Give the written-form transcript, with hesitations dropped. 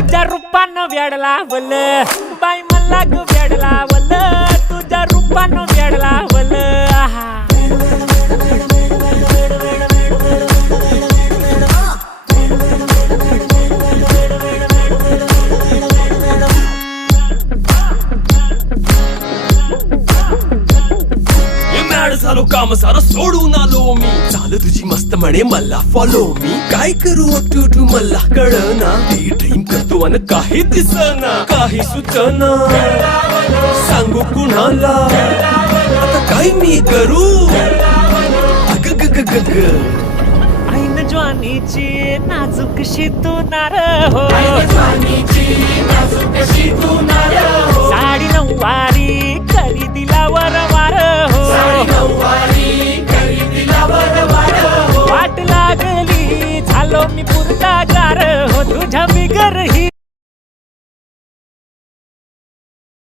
तुझ्या रूपानं वेड लावल बाई मला ग वेड लावल तुझ्या रूपानं वेड लावल आहा झालो काम सारं सोडून आलो मी चाल तुझी मस्त म्हणे मला फॉलो मी काय करू टू मला कळना ती ड्रीम करतो अन काही दिसना काही सुचना सांगू कुणाला आता काय मी करू अग ग ग ग ग ऐन ज्वानीची नाजूकशी तू नार हो साडी नऊवारी करी दिला वरवार हो वाट लागली झालो मी पुरता गार हो तुझ्या बिगर ही